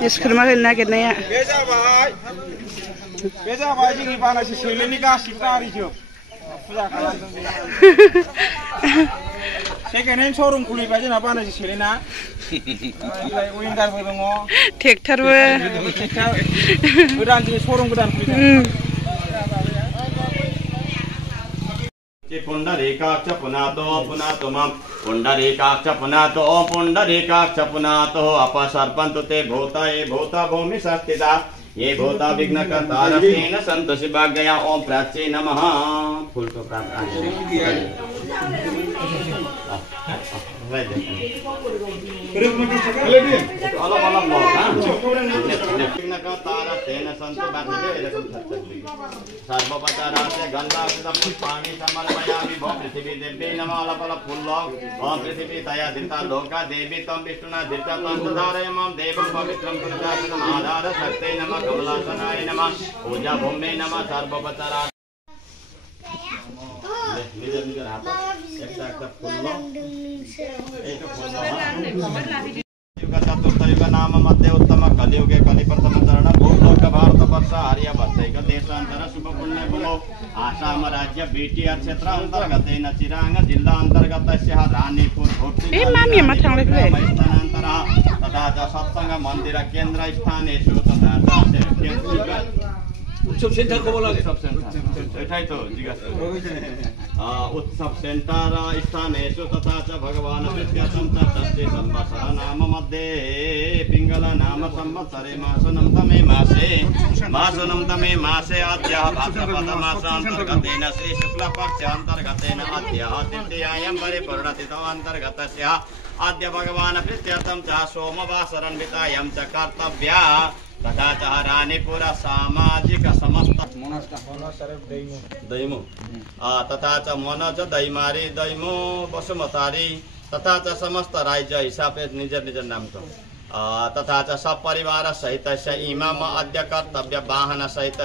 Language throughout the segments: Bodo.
Eskrima kena kena ya. Beza bayi ni panas sih ini kasih tari jo. Saya kena showroom kulit aja napa nasi selena. Winter berdengo. Tractor be. Udah anjing showroom udah kulit. Pundarikaksha punato punato mam pundarikaksha punato om pundarikaksha punato apasarpantu te bhota bhumi sastita ye bhota vignakatarasena santosi bhagaya om prachi namaha full to prat सर्वोपचारास्य गंधाक्षितं पुष्पाणि समर्पयामि भो पृथिवी देवी नमः अलपल फुल्लो ओम पृथिवी तया धृता लोका देवी तम विष्णुना धृता तम धारय मम देवं पवित्रं पुरुषार्थम आधार शक्ते नमः कमलासनाय नमः पूजा भूमि नमः सर्वोपचारा निज हाथ एक फुल्लो एक फुल्लो युग चतुर्थ युग नाम मध्य उत्तम कलियुगे कलि प्रथम चरण भूलोक भारत वर्ष आर्य वर्षैक देशांतर शुभ पुण्य फलो आसाम राज्य बीटीआर क्षेत्र अंतर्गतेन चिरांग जिल्ला अंतर्गतस्य रानीपुर भोक्ति स्थानांतर तथा च सत्संग मंदिर केंद्र स्थानेषु तथा च उत्सव सेंटर को बोला उत्सव सेंटर एठाई तो उत्सव सेंटर स्थानेषु तथा च भगवान विद्यातं च तस्ते संवत्सर नाम मध्ये पिंगल नाम संवत्सरे मासनम तमे मासे अद्य भाद्रपद मासांतर्गतेन श्री शुक्ल पक्ष अंतर्गतेन अद्य तृतीयायां परिपूर्णतिथौ अंतर्गतस्य अद्य भगवान प्रीत्यर्थं च सोमवासरन्वितायां च कर्तव्या तथा च रानीपुर सामाजिक समस्त दैमो तथा च मनोज दैमारी दैमो बसुमतारी तथा च समस्त राज्य हिसाब निज निज नाम तो तथा च सपरिवार सहित इमाम अद्य कर्तव्य वाहन सहित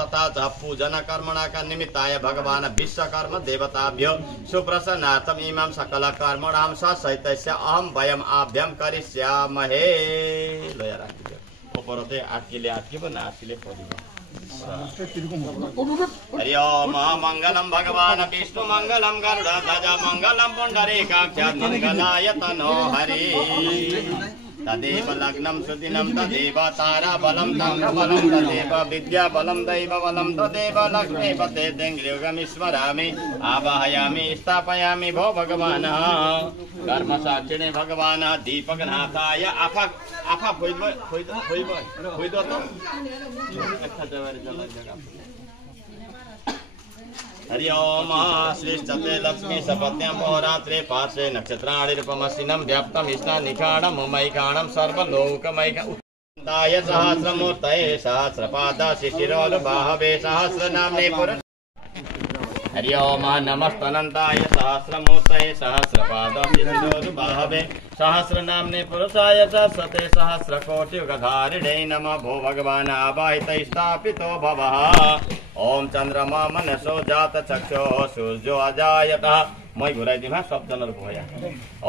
तथा च पूजन कर्मणा का निमित्ताय भगवान विश्वकर्म देवताभ्यो सुप्रसन्नार्थम इमाम सकल कर्मणां सहित अहम वयम आभ्यम करिष्यामहे लोया उपरते 8 किले पण 8 किले पडिबो हरि ओम मंगलम भगवान विष्णु मंगलम गरुड़ध्वज मंगलम पुंडरीकाक्ष मंगलाय तनो हरि तदेव लग्नं सुदिनं तदेव तारा बलं तंगबलं तदेव विद्या बलं दैव बलं तदेव लक्ष्मीपते दिङ्गृगमीश्वरामि आवाहयामि स्थापयामि भो भगवान् कर्म साक्षिणे भगवान् दीपकनाथाय आफा खोइदो तो हरि ओम श्रीष्ठते लक्ष्मी सपत्यां पौरात्रे पार्श्वे नक्षत्राणि रूपमसिनं व्याप्तं इष्टानिखाणं मैकाणं सर्वलोकमैक उत्ताय सहस्रमूर्तये सहस्रपाद शिशिरोर्बाहवे सहस्रनाम्ने पुरुष हरि ओम नमस्तनन्ताय सहस्रमूर्तये सहस्रपाद शिशिरोर्बाहवे सहस्रनाम्ने पुरुषाय सरस्वते सहस्रकोटियुगधारिणे नमः भो भगवान् आवाहित स्थापितो भवः ओम चंद्रमा मनसो जात चक्षो सूर्यो अजायतः मैं घुराइदिम सबजनाहरु भया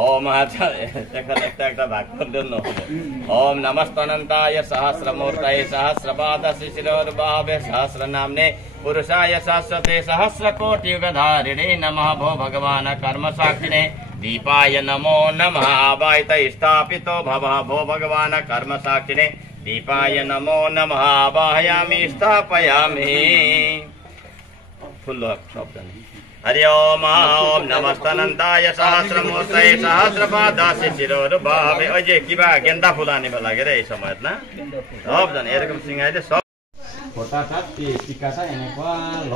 ओम एक भाग गर्नु ओम नमस्तनन्ताय सहस्रमूर्तये सहस्रपाद शिशिरोर्बाहवे सहस्रनाम्ने पुरुषाय शाश्वते सहस्रकोटियुगधारिणे नमः भो भगवान् कर्म साक्षिणे दीपाय नमो नमः आवाहित स्थापितो भवः भो भगवान् कर्म साक्षिणे दीपाय नमो नमः आवाहयामि स्थापयामि फुल शब्द हरि ओम ओम नमस्तनन्ताय सहस्रमूर्तये सहस्रपाद शिशिरोर्बाहवे अझै किबा गेंदा फुल आने লাগে रे সময়ত না सबजना এরকম সিঙ্গাইলে সব ফটা সাথে টিকা सा এনেকুৱা ল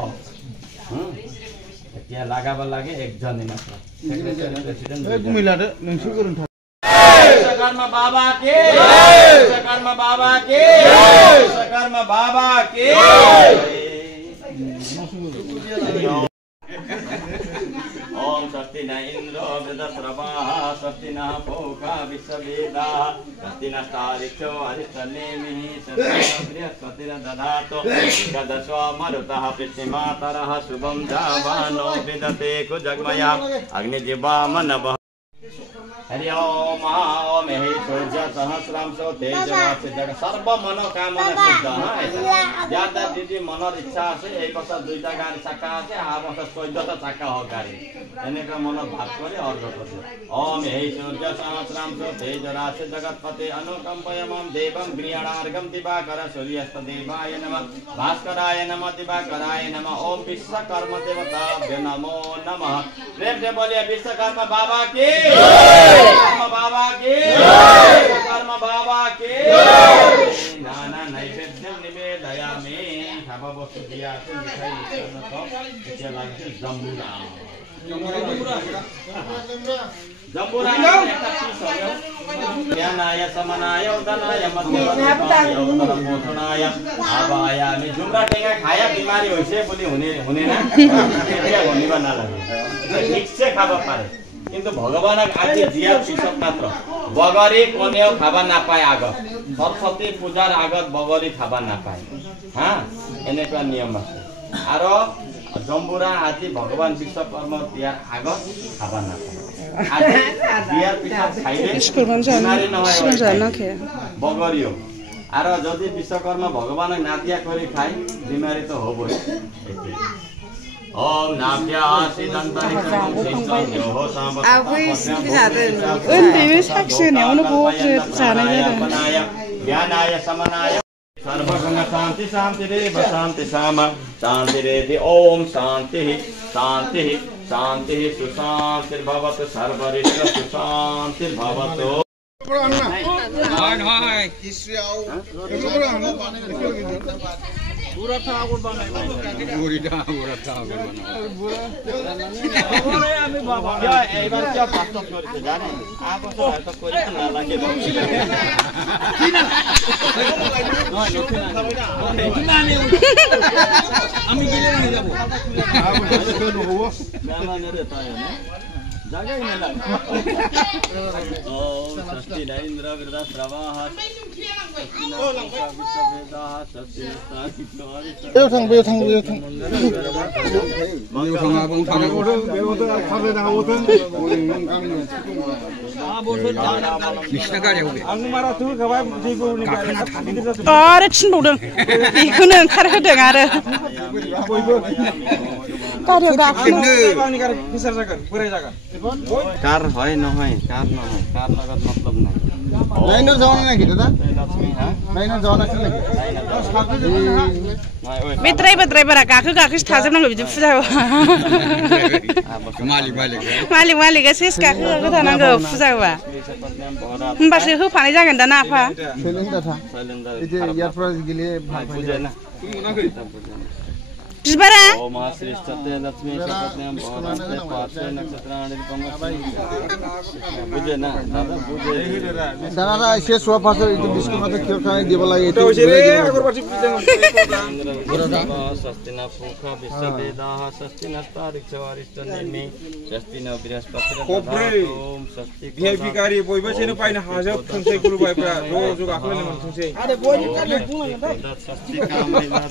এতিয়া লাগাব লাগে একজনই মাত্র সেক্রেটারি প্রেসিডেন্ট এই গুমিলারে নংসু করুন विश्वकर्मा बाबा के विश्वकर्मा बाबा के विश्वकर्मा बाबा के ओम स्वस्ति न इन्द्रो वृद्धश्रवाः स्वस्ति नः पूषा विश्ववेदाः स्वस्ति नस्तारिक्षो अरिष्टनेमिः स्वस्ति न बृहस्पतिर् दधातु एकादशो मरुतः पितृमातरः शुभं जावानो विदते कुजग्मया अग्निजिह्वामनवः हरि ओम ओम हे सूर्य सहस्रांशो तेजराशि जग सर्व मनोकामना सिद्ध ज्यादा दिदी मनर इच्छा আছে এই বছর দুইটা গাড়ি চাকা আছে আর বছর 14টা চাকা হোক গাড়ি এনেকা মন ভাব করে অর্ঘ করবে ওম হে সূর্য সহস্রাংশো তেজরাশি জগৎপতে অনুকম্পয়মম দেবং গৃহণার্গম দিবাকর সূর্যস্ত দেবায় নমঃ ভাস্করায় নমঃ दिवाकराय नमः ओम विश्वकर्मा देवताभ्य नमो नमः प्रेम से बोलिए विश्वकर्मा बाबा की बाबा की कर्म बाबा की नाना नैवेद्यम निवेदयामि खावा वस्तु दिया तो मिठाई तो क्या लागছে जम्बूरा একটা পিস হবে জ্ঞানায় সমনায় উদনায় মধ্যনায় উদনমোচনায় আবায়ামি जुम्रा टेंगा खाया बीमारी होइसे बोली हुने ना এতিয়া ভনিব না লাগে ঠিকছে খাবা পারে কিন্তু ভগবানক আজি জিয়া পিছত মাত্র বগরি কোনেও খাবা না পায় আগ সরস্বতী পূজার আগত বগরি খাবা না পায় হ্যাঁ এনেকা নিয়ম আছে আর জম্বুরা আজি ভগবান বিশ্বকর্মা দিয়ার আগত খাবা না পায় আজি দিয়ার পিছত খাইলে বিমারি নহয় বগরিও আর যদি বিশ্বকর্মা ভগবানক না দিয়া করে খায় বিমারি তো হবই ओम नाभ्या सिद्धांतारिक्षं सिद्धं हो उन्दैनि साखिनायावनो बबो जानाय जादों ज्ञानाय समनाय सर्वगुण शांति शांति रेव शांति सामा शांति रेधि ओम शांति शांति शांति सुशांतिर्भवतु सर्वरिष्ट सुशांतिर्भवतु पूरा था आगुर बनाई पूरी था पूरा था आगुर बनाई আমি বাবা এইবার কি পাঁচটা করেছে জানেন আপ বছর হয়তো করে না লাগে কি না আমি গেলে নিয়ে যাব আপ বছর করে হবো না রে তাই না জায়গায় না লাগে ও ষষ্ঠী ইন্দ্র বৃহস্পতির্বাহ आरो थिनबावदों बेखौनो ओंखारहोदों आरो कार হয় নহয় कार নহয় कार লগত मतलब নাই লাইনৰ যাওনা নাকি দাদা লাইনৰ যাওনা আছে নাকি बे ड्राइभारा गाखो गाखोसो थाजोबनांगौ बिदि फुजायाव मालिक सेस गाखो गाखो थानांगौ फुजायावबा होमबासो होफानाय जागोन दा ना आफा बिबारा दादा एसे सुवा फासो इदि बिस्कुट माथो खेव थानाय देबा लागे एतो स्वस्तिना पूषा विश्ववेदाः स्वस्तिना तारिक्षो अरिष्टनेमि स्वस्तिना बृहस्पतिर् ओम स्वस्ति भिआईपी गारि बयबो सेनो पाइनो हाजोब थोंसै गुरुबायफ्रा ज' गाखोलायनो मोनथोंसै आरे बयबो गारि बुंलांदों स्वस्ति कामैना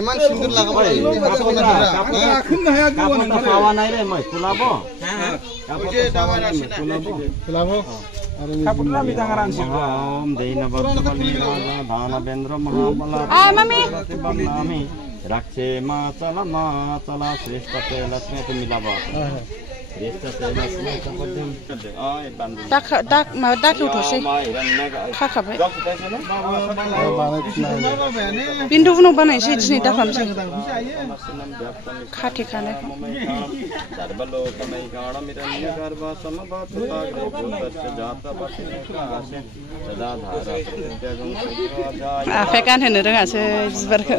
इमान सुन्दर लागाबा गाखोनो हाया गुबुन खावा नाय रे मै खुलाबो ओजे दावा रासिना खुलाबो खापुटला मितांगा रानसिं ओम दैनवत्तमलीला दानवेन्द्र महाबला मम्मी नामी रक्षे मा चला श्रेष्ठते लक्ष्मी तो मिलाबो श्रेष्ठते लक्ष्मी सबद्यम दाक माबा दाखेवथ'सै खाखाबाय बिन्दु उनाव बानायसै दिनै दाखामसै खाथेखानायखौ आखाइ गानहोनो रोङासै बिबारखौ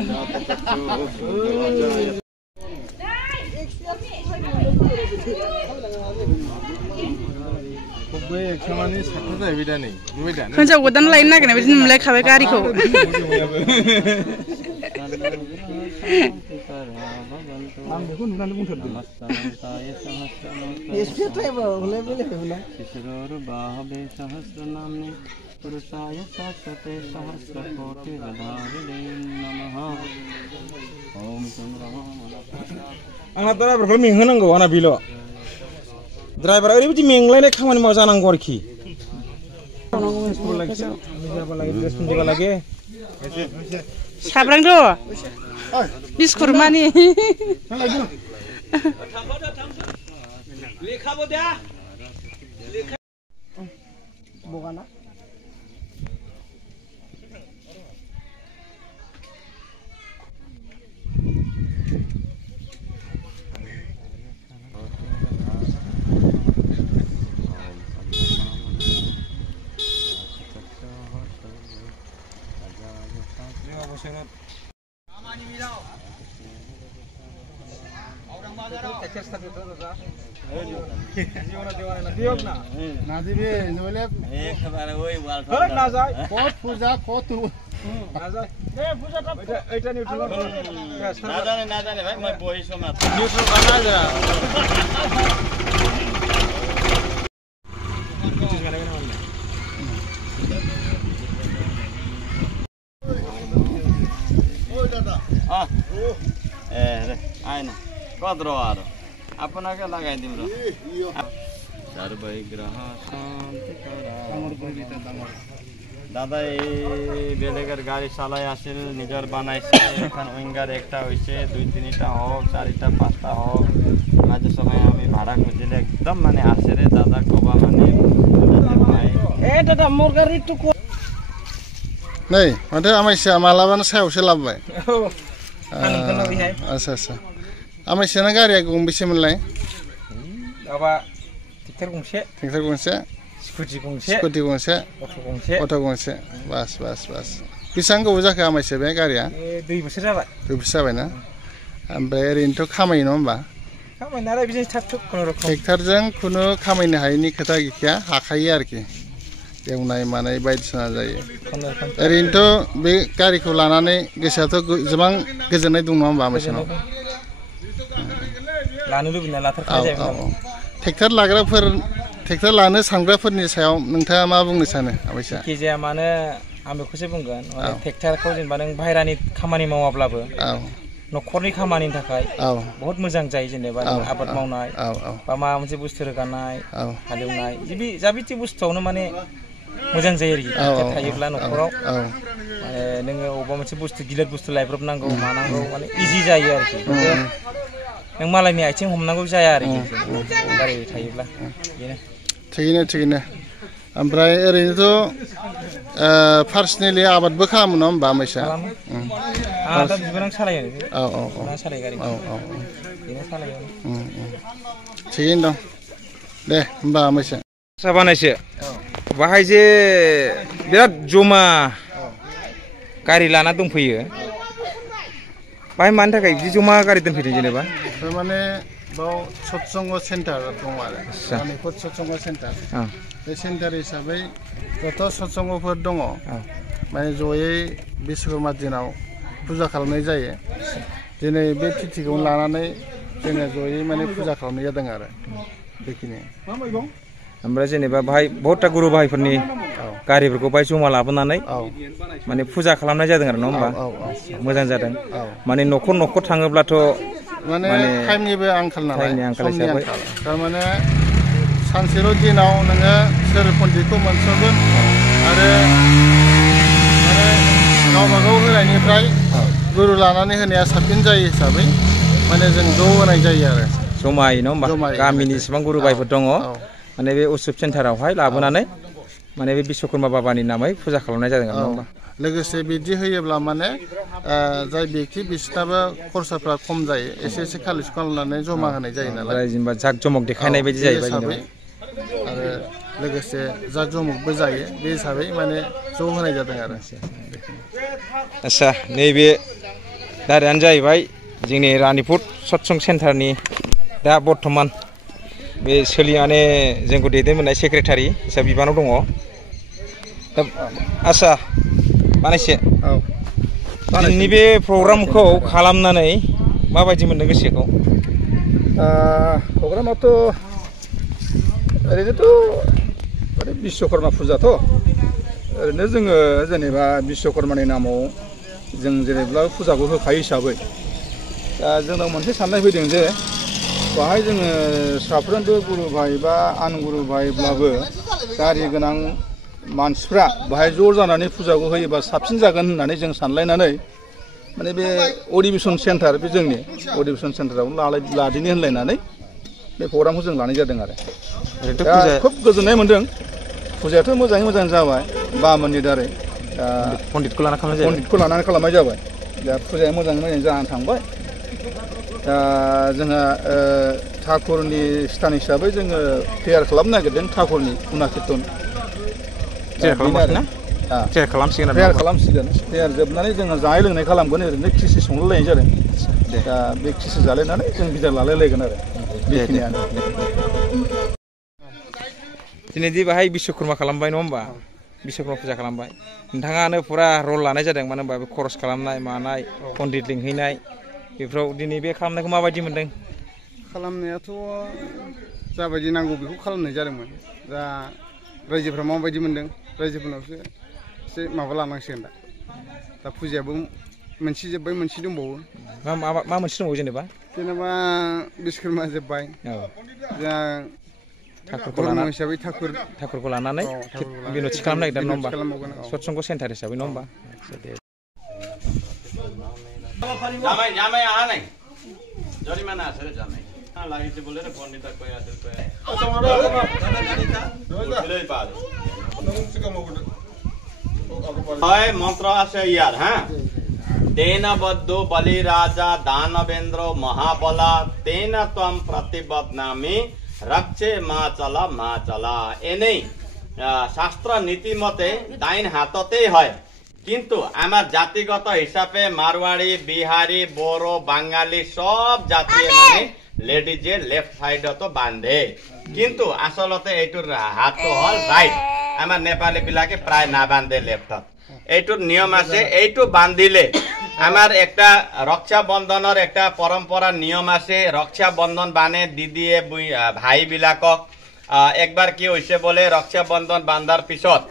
हिनजाव गोदान लायनो नागिरनाय बायदि नुलायखाबाय गारिखौ आं बेखौ नुनानै बुंथारदों बाहवे सहस्रनाम्नि पुरुषाय शाश्वते सहस्रकोटिगदाधिने नमः ओम चन्द्रमा आंना ड्राइभारखौ मेंहोनांगौ आंना बेल' ड्राइभारा ओरैबायदि मेंलायनाय खामानि मावना जानांगौ आरोखि साब्रांथ' बिस्कुट मानि नाजाने भाइ म बहिसो मात्र आएन कत्रो आरो आपनाकै लगाइदिउँ र सर्वैग्रह দাদা এই বেলেগের গাড়ি চালাই আছিল নিজের বানাইছে এখন উইঙ্গার একটা হয়েছে 2-3টা হোক 4টা 5টা হোক মাঝে সময় আমি ভাড়া খুঁজিলে একদম মানে আসে রে দাদা কবা মানে ए दादा मोर गाड़ी तो नै माथो आमाइसिया मालाबानो सायावसो लाबोबाय आच्छा आच्छा आमाइसियाना गारिया गंबेसेमोनलाय माबा ट्रेक्टर गंसे स्कुटि गंसे अट' गंसे बास बेसेबां गोबाव जाखो आमाइसिया बे गारिया 2 बोसोर जाबाय 2 बोसोर जाबायना ओमफ्राय ओरैनोथ' खामायो नङा होमबा खामायनायालाय बिदिनो थाब थुब खुनुरुखुम ट्रेक्टरजों खुनु खामायनो हायैनि खोथा गैखाया हाखायो आरोखि एवनाय मानाय बायदिसिना जायो ओरैनोथ' बे गारिखौ लानानै गोसोआथ' गोबां गोजोननाय दं नङा होमबा आमाइसिनाव लानो लुबैना लाथारखानाय जायो ट्रेक्टर लानो सानग्राफोरनि सायाव नोंथाङा मा बुंनो सानो आमाइसिया जाया मानो आं बेखौसो बुंगोन माने ट्रेक्टरखौ जेनेबा नों बाहेरानि खामानि मावाब्लाबो न'खरनि खामानिनि थाखाय बहुत मोजां जायो जेनेबा आबाद मावनाय बा माबा मोनसे बुस्थु रोगानाय हालेवनाय जाबिति बुस्थुआवनो माने मोजां जायो आरोखि ट्रेक्टर थायोब्ला न'खराव नोङो अबेबा मोनसे बुस्थु गिलिर बुस्थु लायब्रबनांगौ मानांगौ माने इजि जायो आरोखि नों मालायनि आथिं हमनांगौ जाया आरोखि गारि थायोब्ला बेनो थिगैनो ओमफ्राय ओरैनोथ' पार्सनेलि आबादबो खालामो नङा होमबा आमाइसिया आं दा बिबोनां सालायो सालायो गारि बेनो सालायो थिगैनो दं दे होमबा आमाइसिया बानायसो बाहाय जे बिराद जमा गारि लाना दंफैयो बाहाय मानि थाखाय बिदि जमा गारि दोनफैदों जेनेबा थारमाने बाव सत्संग सेन्टार दं आरो मणिपुर सत्संग सेन्टार बे सेन्टार हिसाबै गथ' सत्संगफोर दङ माने जयै बिश्वकर्मा दिनाव फुजा खालामनाय जायो दिनै बे तिथिखौ लानानै जोङो जयै माने फुजा खालामनाय जादों आरो बेखिनि ओमफ्राय जेनेबा बाहाय बहुतथा गुरु भाइफोरनि गारिफोरखौ बाहाय जमा लाबोनानै माने फुजा खालामनाय जादों आरो नङा होमबा मोजां जादों माने न'खर थाङोब्लाथ' माने टाइमनिबो आंखाल नालाय समनि आंखाल थारमाने सानसेल' दिनाव नोङो सोर पन्डितखौ मोनस'गोन आरो माने गावबागाव होनायनिफ्राय गुरु लानानै होनाया साबसिन जायो हिसाबै माने जों ज' होनाय जायो आरो जमायै नङा होमबा गामिनि इसेबां गुरु भाइफोर दङ माने बे उत्सब सेन्टारावहाय लाबोनानै माने बे बिश्वकर्मा बाबानि नामै फुजा खालामनाय जादों आरो नङा लोगोसे बिदि होयोब्ला माने जाय बेक्ति बिसोरनाबो खरसाफ्रा खम जायो एसे कालेक्ट खालामनानै जमा होनाय जायो नालाय जेनेबा जाक जमक देखायनाय बायदि जाहैबाय आरो लोगोसे जाक जमकबो जायो बे हिसाबै माने ज' होनाय जादों आरो आच्छा नैबे दारियानो जाहैबाय जोंनि रानिपुर सत्संग सेन्टारनि दा बर्थमान बे माने जोंखौ दैदेनबोनाय सेक्रेटारि हिसाबै बिबानाव दङ दा आच्छा बानायसे दिनैनि बे प्रग्रामखौ खालामनानै माबायदि मोनदों गोसोखौ? प्रग्रामाथ' ओरैनोथ' माने बिश्वकर्मा फुजाथ' ओरैनो जोङो जेनेबा बिश्वकर्मानि नामाव जों जेनेबा फुजाखौ होखायो हिसाबै दा जोंनाव मोनसे साननाय फैदों जे बाहाय जोङो साफ्रोमबो गुरु भाइ बा आन गुरु भाइब्लाबो गारि गोनां मानसिफ्रा बाहाय ज' जानानै फुजाखौ होयोबा साबसिन जागोन होननानै जों सानलायनानै माने बे अधिवेशन सेन्टार बे जोंनि अधिवेशन सेन्टाराव लादिनि होनलायनानै बे प्रग्रामखौ जों लानाय जादों आरो दा खोब गोजोननाय मोन्दों। फुजायाथ' मोजाङै मोजां जाबाय बामोननि दारै पण्डितखौ लानानै खालामनाय जाबाय दा फुजाया मोजाङै मोजां जानानै थांबाय। दा जोंहा ठाकुरनि स्थान हिसाबै जोङो प्रेयार खालामनो नागिरदों ठाकुरनि गुना कीर्तन प्रेयार खालामसिगोन प्रेयार जोबनानै जोङो जानाय लोंनाय खालामगोन ओरैनो खिसि संलायनाय जादों दा बे खिसि जालायनानै जों बिदाय लालायलायगोन आरो बेखिनियानो। दिनै दि बाहाय बिश्वकर्मा खालामबाय नङा होमबा बिश्वकर्मा फुजा खालामबाय नोंथाङानो फुरा रल लानाय जादों मानो होनबा बे खरस खालामनाय मानाय पण्डित लिंहैनाय बेफोराव दिनै बे खालामनायखौ माबायदि मोन्दों? खालामनायाथ' जाबायदि नांगौ बेखौ खालामनाय जादोंमोन दा रायजोफ्रा माबायदि मोन्दों रायजोफोरनावसो एसे माबा लानांसिगोन दा फुजायाबो मोनसे जोब्बाय मोनसे दंबावो। मा मोनसे दंबावो जेनेबा बिश्वकर्मा जोब्बाय दा धर्म हिसाबै ठाकुरखौ लानानै बिनथि खालामनो नागिरदों नङा होमबा सत्संग सेन्टार हिसाबै नङा होमबा? जामाई जामाई आहा नहीं जरिमाना आसेरे जामाई লাগিছে বলে রে পণ্ডিতা কই আছে কই হয় মন্ত্র আছে ইয়ার হ্যাঁ तेन बद्धो बलि राजा दानवेन्द्र महाबला तेन त्वं प्रतिबध्नामि रक्षे माचला एने शास्त्र नीति मते दाइन हाथते है किंतु आमार जातिगत हिसाबे मारवाड़ी बिहारी बोरो बांगाली सब जातीय माने लेडीजे लेफ्ट साइड तो बांधे किंतु आसलते एटुर हाथ तो हल राइट आमार नेपाली बिलाके प्राय ना बांधे लेफ्ट एटुर नियम आछे एटु बांधिले आमार एकटा रक्षा बंधनर एकटा परम्परा नियम आछे रक्षा बंधन बाने दिदिए भाई बिलाকক एकबार कि होइसे बोले रक्षा बंधन बांधार पिছত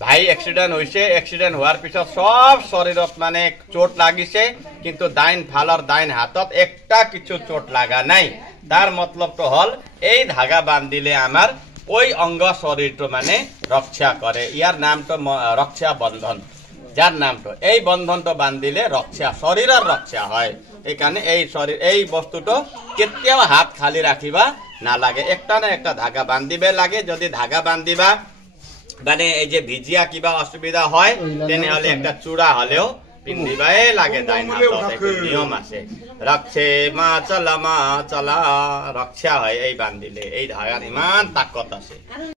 भाई एक्सिडेंट होइसे एक्सिडेंट होवार पिছত सब शरीरत माने चोट लागिसे किंतु दाइन फालर दाइन हाथत एकटा किछु चोट लागा नाई तार मतलब तो हल এই धागा बांधिले आमार ओई अंग शरीर तो माने रक्षा करे यार नाम तो रक्षा बंधन जार नाम तो এই बंधन तो बांधिले रक्षा शरीरर रक्षा হয় এই কারণে এই শরীর এই বস্তুটো কেতিয়াও হাত খালি রাখিবা না লাগে একটা না একটা ধাগা বান্ধিবে লাগে যদি ধাগা বান্ধিবা মানে এই যে ভিজিয়া কিবা অসুবিধা হয় তেনে হলে একটা চূড়া হলেও পিন্ধিবাই লাগে দাইন হাতত এক নিয়ম আছে রক্ষে মা চলা রক্ষা হয় এই বান্ধিলে এই ধাগার ইমান তাকত আছে।